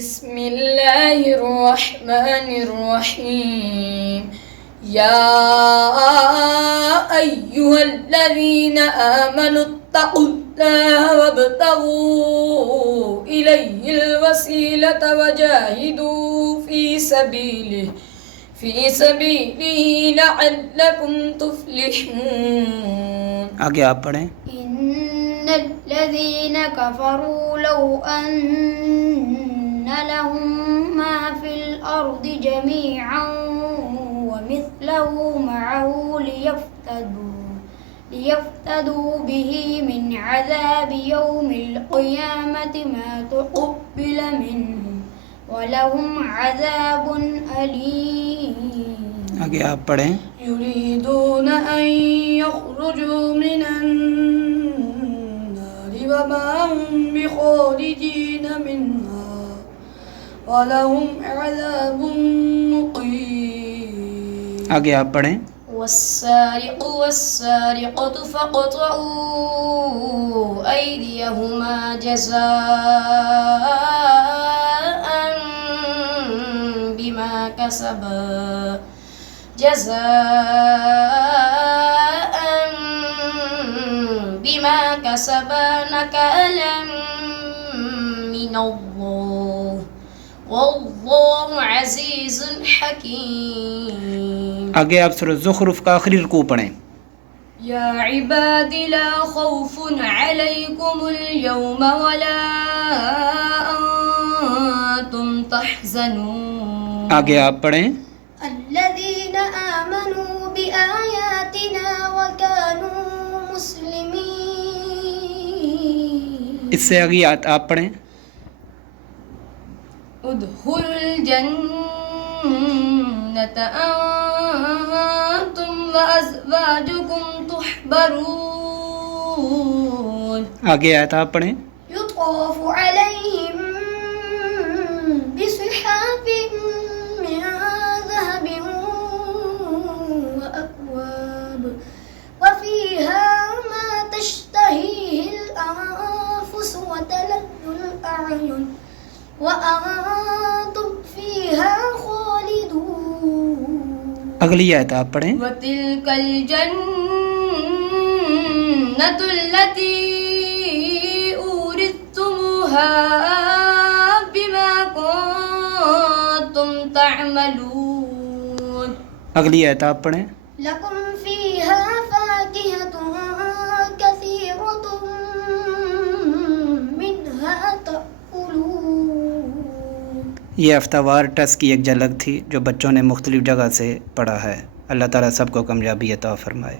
بسم الله الرحمن الرحيم يا أيها الذين آمنوا اتقوا الله وابتغوا إليه الوسيلة وجاهدوا في سبيله لعلكم تفلحون. آگے آپ پڑھیں. إن الذين كفروا لو أن لهم ما في الأرض جميعا ومثله معه ليفتدوا به من عذاب يوم القيامة ما تقبل منهم ولهم عذاب أليم. آگے آپ پڑھیں. يريدون أن يخرجوا من النار وما هم بخارجين منها وَلَهُمْ عَذَابٌ مُقِيمٌ. آگے آپ پڑھیں. وَالسَّارِقُ وَالسَّارِقَةُ فَاقْطَعُوا أَيْدِيَهُمَا جَزَاءً بِمَا كَسَبَا نَكَالًا مِّنَ اللَّهِ واللہ عزیز حکیم. آگے آپ سورۃ زخرف کا آخری رکوع پڑھیں. یا عباد لا خوف علیکم اليوم ولا انتم تحزنون. آگے آپ پڑھیں. الذین آمنوا بآیاتنا وکانوا مسلمین. اس سے آگے آپ پڑھیں. ادخلوا الجنة أنتم وأزواجكم تحبرون. آگے آیت آپ پڑھیں. يطاف عليهم بصحاف من ذهب وأكواب وفيها ما تشتهيه الأنفس وتلذ الأعين وَأَنْتُمْ فِيهَا خَالِدُونَ. اگلی آیت آپ پڑھیں. وَتِلْكَ الْجَنَّةُ الَّتِي أُورِثْتُمُوهَا بِمَا كُنْتُمْ تَعْمَلُونَ. اگلی آیت آپ پڑھیں. لَكُمْ فِيهَا فَاكِهَةٌ كَثِيرَةٌ مِنْهَا یہ ہفتہ وار ٹیسٹ کی ایک جھلک تھی جو بچوں نے مختلف جگہ سے پڑھا ہے. اللہ تعالیٰ سب کو کامیابی عطا فرمائے.